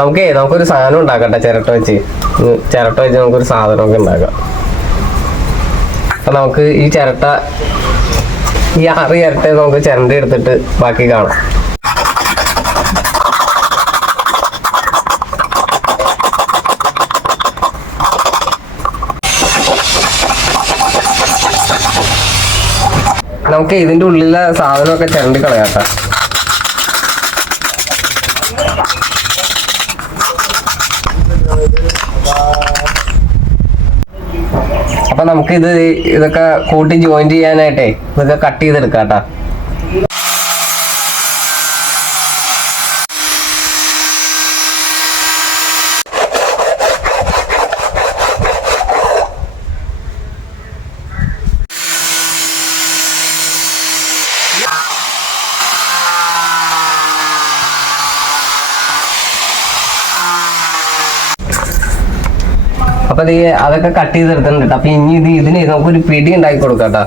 നമുക്കേ നമുക്കൊരു സാധനം ഉണ്ടാക്കട്ടെ ചിരട്ട വെച്ച്. ചിരട്ട വെച്ച് നമുക്കൊരു സാധനമൊക്കെ ഉണ്ടാക്കാം. അപ്പൊ നമുക്ക് ഈ ചിരട്ട ഈ ആറ് ചിരട്ട നമുക്ക് ചിരണ്ട എടുത്തിട്ട് ബാക്കി കാണാം. നമുക്ക് ഇതിന്റെ ഉള്ളിലെ സാധനമൊക്കെ ചിരണ്ടി കളയാട്ടാ അപ്പൊ നമുക്ക് ഇത് ഇതൊക്കെ കൂട്ടി ജോയിൻ ചെയ്യാനായിട്ടേ ഇതൊക്കെ കട്ട് ചെയ്തെടുക്കാട്ടാ. അപ്പൊ ഈ അതൊക്കെ കട്ട് ചെയ്ത് എടുത്തിട്ടുണ്ട് അപ്പൊ ഇനി ഇത് ഇതിന് നമുക്കൊരു പിടി ഉണ്ടാക്കി കൊടുക്കാട്ടാ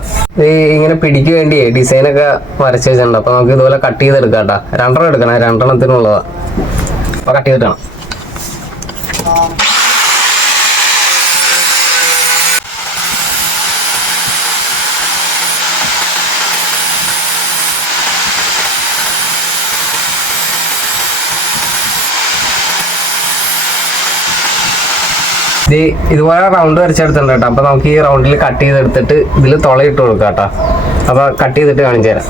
ഈ ഇങ്ങനെ പിടിക്ക് വേണ്ടി ഡിസൈൻ ഒക്കെ വരച്ച് വെച്ചിട്ടുണ്ട്. അപ്പൊ നമുക്ക് ഇതുപോലെ കട്ട് ചെയ്ത് ചെയ്തെടുക്കാട്ടാ രണ്ടെണ്ണം എടുക്കണം. രണ്ടെണ്ണത്തിനുള്ളതാ. അപ്പൊ കട്ട് ചെയ്തിട്ടാണ്. ഇത് ഇതുപോലെ റൗണ്ട് വരച്ചെടുത്തിട്ടുണ്ട് കേട്ടോ. അപ്പൊ നമുക്ക് ഈ റൗണ്ടിൽ കട്ട് ചെയ്തെടുത്തിട്ട് ഇതിൽ തുളയിട്ട് കൊടുക്കാം കേട്ടോ. അപ്പൊ കട്ട് ചെയ്തിട്ട് കാണിച്ചു തരാം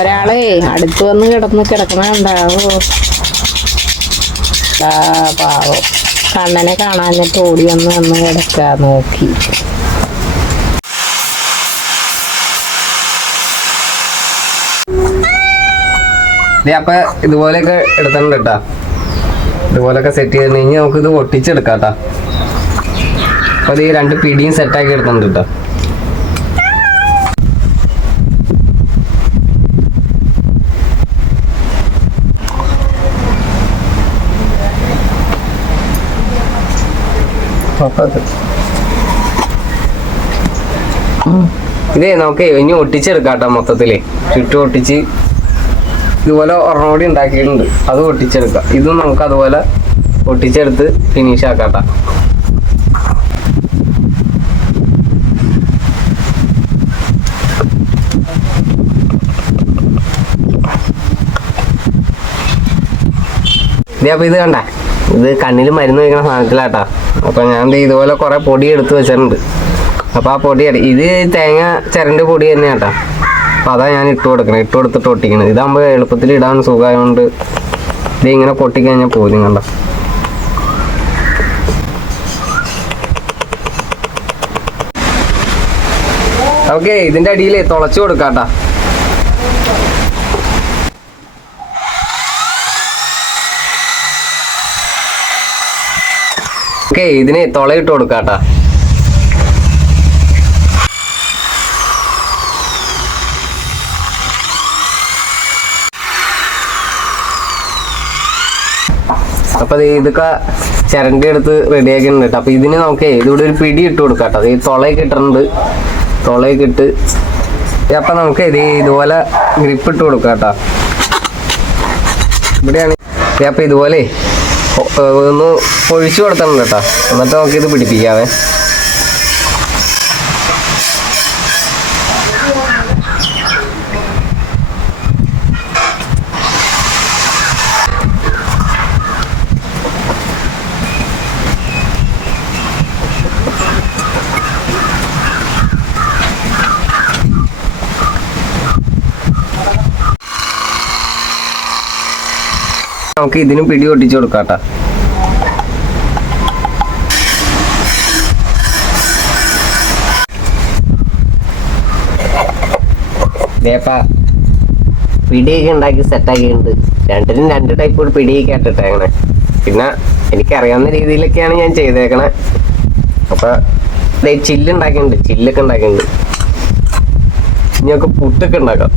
ഒരാളെ അടുത്ത് വന്ന് കിടന്ന് കിടക്കണുണ്ടാവോ പാവോ. കണ്ണനെ കാണാഞ്ഞിട്ട് ഓടി വന്ന് വന്ന് കിടക്ക നോക്കി. അപ്പൊ ഇതുപോലെയൊക്കെ എടുത്തിട്ടുണ്ട് കേട്ടാ. ഇതുപോലൊക്കെ സെറ്റ് ചെയ്ത് കഴിഞ്ഞാൽ നമുക്ക് ഇത് ഒട്ടിച്ചെടുക്കാം കേട്ടാ അപ്പൊ ഈ രണ്ട് പിടിയും സെറ്റാക്കി എടുത്തിട്ടുണ്ട് കേട്ടോ അപ്പൊ അത് ഇതേ നമുക്ക് ഇനി ഒട്ടിച്ചെടുക്കാം കേട്ടോ മൊത്തത്തിൽ. ചുറ്റും ഒട്ടിച്ച് ഇതുപോലെ ഒരെണ്ണം കൂടി ഉണ്ടാക്കിയിട്ടുണ്ട്. അത് ഒട്ടിച്ചെടുക്കാം. ഇതും നമുക്ക് അതുപോലെ ഒട്ടിച്ചെടുത്ത് ഫിനിഷ് ആക്കാട്ടാ. ഇത് അപ്പൊ ഇത് കണ്ട? ഇത് കണ്ണിൽ മരുന്ന് വയ്ക്കുന്ന സാധനത്തിലാട്ടാ. അപ്പൊ ഞാൻ ഇതുപോലെ കുറെ പൊടി എടുത്തു വെച്ചിട്ടുണ്ട്. അപ്പൊ ആ പൊടി ഇത് തേങ്ങ ചിരണ്ട പൊടി തന്നെയാട്ടാ. അപ്പൊ അതാ ഞാൻ ഇട്ട് കൊടുക്കണം. ഇട്ട് കൊടുത്തിട്ട് ഒട്ടിക്കണം ഇതാകുമ്പോൾ എളുപ്പത്തിൽ ഇടാൻ സുഖമായതുകൊണ്ട് ഇത് ഇങ്ങനെ പൊട്ടിക്കഴിഞ്ഞാൽ പോലും കണ്ട. ഓക്കെ ഇതിന്റെ അടിയിൽ തുളച്ചു കൊടുക്കാട്ടാ. ഓക്കെ ഇതിന് തുളയിട്ട് കൊടുക്കാട്ടാ. അപ്പൊ ഇതൊക്കെ ചിരണ്ടി എടുത്ത് റെഡി കേട്ടോ അപ്പൊ ഇതിന് നമുക്ക് ഇതിവിടെ ഒരു പിടി ഇട്ട് കൊടുക്കാം കേട്ടോ ഈ തുളയൊക്കെ ഇട്ടിട്ടുണ്ട്. തുളയൊക്കെ ഇട്ട് അപ്പൊ നമുക്ക് ഇത് ഇതുപോലെ ഗ്രിപ്പ് ഇട്ട് കൊടുക്കാം കേട്ടോ ഇവിടെയാണ് അപ്പൊ ഇതുപോലെ ഒന്ന് ഒഴിച്ചു കൊടുത്തണം കേട്ടോ. എന്നിട്ട് നമുക്കിത് പിടിപ്പിക്കാവേ. നമുക്ക് ഇതിനും പിടി ഒട്ടിച്ചു കൊടുക്കാട്ട. കേട്ടോ ദേപ്പാ പിടിയൊക്കെ ഉണ്ടാക്കി സെറ്റാക്കിയിട്ടുണ്ട് രണ്ടിനും രണ്ട് ടൈപ്പ് പിടിയൊക്കെ ഇട്ടിട്ടേക്കണേ പിന്നെ എനിക്കറിയാവുന്ന രീതിയിലൊക്കെയാണ് ഞാൻ ചെയ്തേക്കണേ. അപ്പൊ ദേ ചില്ല് ഉണ്ടാക്കിയിട്ടുണ്ട് ചില്ലൊക്കെ ഉണ്ടാക്കിയിട്ടുണ്ട്. ഇനിയൊക്കെ പുട്ടൊക്കെ ഉണ്ടാക്കാം.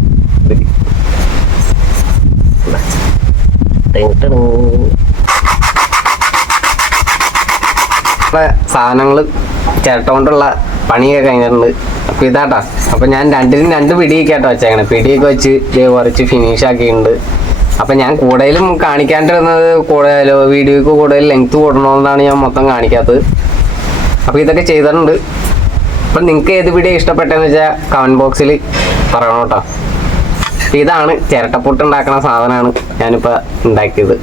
സാധനങ്ങൾ ചേട്ടോണ്ടുള്ള പണിയൊക്കെ കഴിഞ്ഞിട്ടുണ്ട്. അപ്പൊ ഇതാട്ടാ. അപ്പൊ ഞാൻ രണ്ടിനും രണ്ട് പിടിയൊക്കെ ആട്ടോ വെച്ചേക്കണേ. പിടിയൊക്കെ വെച്ച് കുറച്ച് ഫിനിഷ് ആക്കിയിട്ടുണ്ട്. അപ്പൊ ഞാൻ കൂടുതലും കാണിക്കാണ്ടിരുന്നത് കൂടുതൽ വീഡിയോക്ക് കൂടുതൽ ലെങ്ത് കൂടണമെന്നാണ് ഞാൻ മൊത്തം കാണിക്കാത്തത്. അപ്പൊ ഇതൊക്കെ ചെയ്തിട്ടുണ്ട്. അപ്പൊ നിങ്ങൾക്ക് ഏത് വീഡിയോ ഇഷ്ടപ്പെട്ടെന്ന് വെച്ചാൽ കമന്റ് ബോക്സിൽ പറയണം കേട്ടോ ഇതാണ് ചിരട്ടപ്പുട്ട് ഉണ്ടാക്കുന്ന സാധനമാണ് ഞാനിപ്പോ ഉണ്ടാക്കിയത്.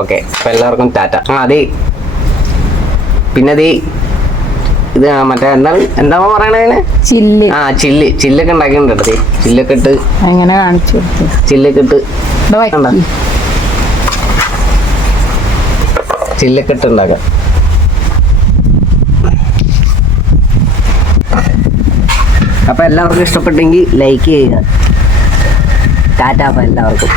ഓക്കെ അപ്പൊ എല്ലാവർക്കും ടാറ്റ. ആ അതെ. പിന്നെ ദേ ഇത് മറ്റേ എന്താണ് എന്താ പറയണേ? ചില്ല്. ആ ചില്ല്. ചില്ലൊക്കെ ഉണ്ടാക്കിയിട്ടുണ്ട് ചില്ലൊക്കെ ഇട്ട് എങ്ങനെ കാണിച്ചു ചില്ലൊക്കെ ഇട്ട്? ചില്ലൊക്കെ ഇട്ട് ഉണ്ടാക്കാം. അപ്പൊ എല്ലാവർക്കും ഇഷ്ടപ്പെട്ടെങ്കിൽ ലൈക്ക് ചെയ്യുക. ടാറ്റ അപ്പൊ എല്ലാവർക്കും